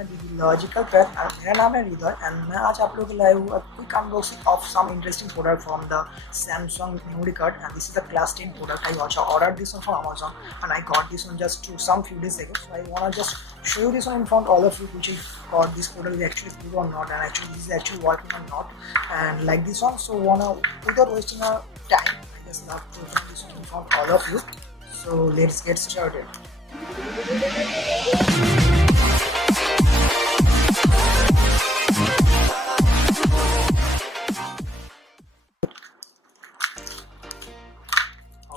अपना दीदी लॉजिकल पर मेरा नाम है हृदय एंड मैं आज आप लोगों के लाए हूँ quick unboxing of some interesting product from the Samsung memory card, and this is the class 10 product. I also ordered this one from Amazon and I got this one just some few days ago. So I wanna just show you this one in front of all of you which is got this product is actually good or not, and actually this is actually working or not, and like this one. So wanna without wasting our time, I just love to open this one in front of all of you. So let's get started.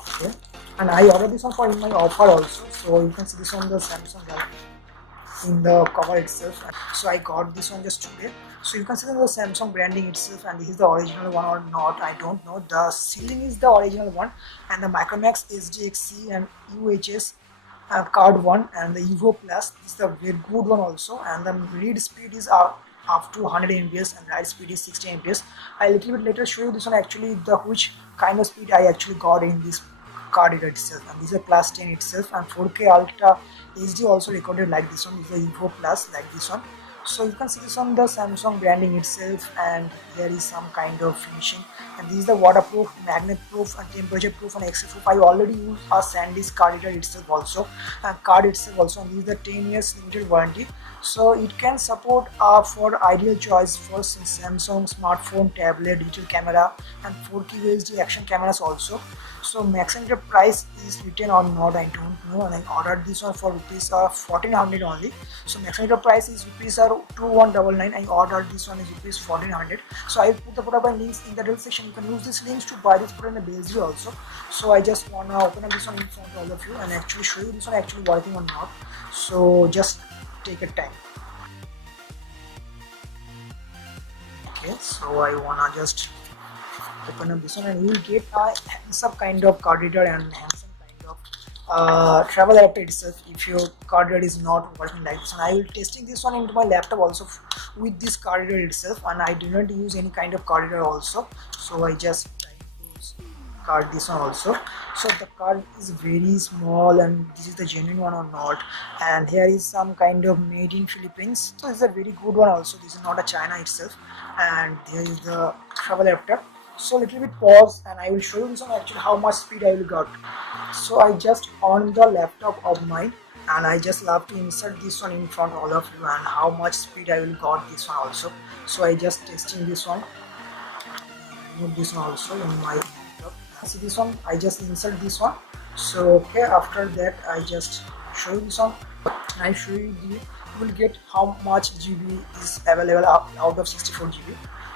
Okay, and I ordered this one for in my offer also, so you can see this on the Samsung Galaxy in the cover itself. So I got this one just today. So you can see the Samsung branding itself, and this is the original one or not, I don't know. The sealing is the original one, and the Micromax SDXC and UHS card one, and the EVO Plus this is the very good one also, and the read speed is up to 100 Mbps and write speed is 60 Mbps. I little bit later show you this one actually the which kind of speed I actually got in this card reader itself, and this is a class 10 itself, and 4K Ultra HD also recorded like this one. This is the EVO Plus like this one. So you can see this on the Samsung branding itself, and there is some kind of finishing, and this is the waterproof, magnet proof and temperature proof and XC proof. I already use a SanDisk card reader itself also, and card itself also, and this is the 10 years limited warranty. So it can support for ideal choice for Samsung smartphone, tablet, digital camera and 4K UHD action cameras also. So maximum price is written or not, I don't know, and I ordered this one for rupees 1400 only. So maximum price is rupees 2199. I ordered this one is rupees 1400. So I will put the product links in the description section. You can use these links to buy this product in the BSD also. So I just wanna open up this one in front of all of you and actually show you this one actually working or not. So just take a time. Okay, so I wanna just open up this one, and you will get some kind of card reader and some kind of travel adapter itself if your card reader is not working like this. And I will testing this one into my laptop also with this card reader itself, and I do not use any kind of card reader also. So I just try to card this one also. So the card is very small, and this is the genuine one or not, and here is some kind of made in Philippines, so it's a very good one also. This is not a China itself, and there is the travel adapter. So little bit pause and I will show you this one actually how much speed I will got. So I just on the laptop of mine, and I just love to insert this one in front of all of you and how much speed I will got this one also. So I just testing this one, remove this one also in my laptop. See this one, I just insert this one. So okay, after that I just show you this one. I show you you will get how much GB is available out of 64 GB.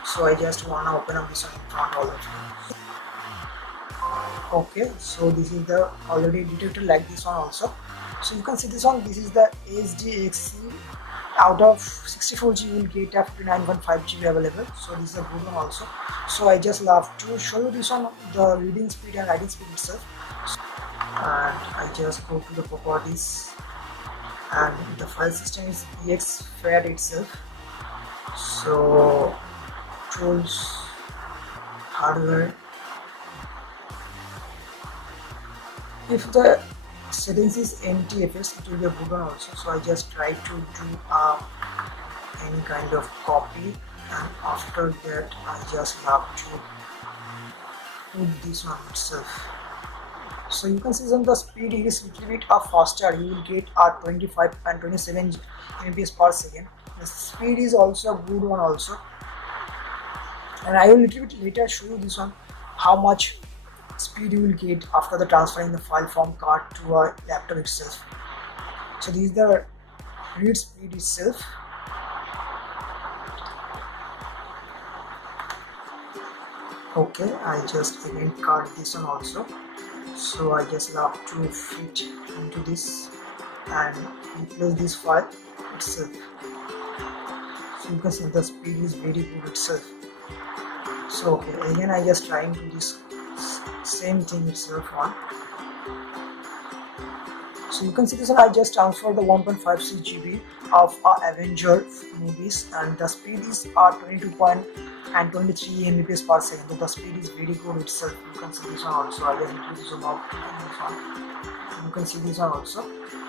So I just wanna open up this one in front of all of you. Okay, so this is the already detected like this one also. So you can see this one, this is the SDXC. Out of 64 GB you will get up to 9.5 GB available. So this is a good one also. So I just love to show you this one, the reading speed and writing speed itself. And I just go to the properties, and the file system is exFAT itself. So tools, hardware, if the settings is NTFS it will be a good one also. So I just try to do any kind of copy, and after that I just have to put this one itself. So you can see on the speed it is little bit faster. You will get 25 and 27 Mbps per second. The speed is also a good one also, and I will little bit later show you this one how much speed you will get after the transferring the file from card to a laptop itself. So this is the read speed itself. Okay, I just again card this one also. So I just have to fit into this and replace this file itself. So you can see the speed is very good itself. So okay, again I just trying to this same thing itself on. So you can see this one, I just transferred the 1.56 GB of Avenger movies, and the speed is 22.23 Mbps per second. So the speed is very good itself. You can see this one also. I just need to zoom out this one. You can see this one also.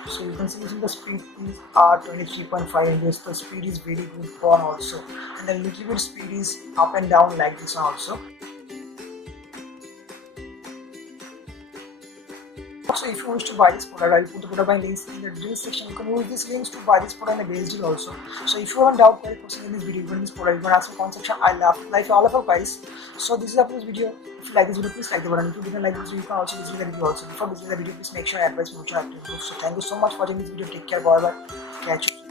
So you can see this one, the speed is 23.5 Mbps. The speed is very good one also, and the little bit speed is up and down like this one also. So if you wish to buy this product, I will put the product buying links in the description section. You can use these links to buy this product in the base deal also. So if you have a doubt query question in this video, you can this product, you can ask in the comment section. I love like all of our guys. So this is up to this video. If you like this video, please like the button. If you didn't like this video, you can also visit the review also. Before visiting the video, please make sure I advise future active. So thank you so much for watching this video. Take care, bye bye. Catch you.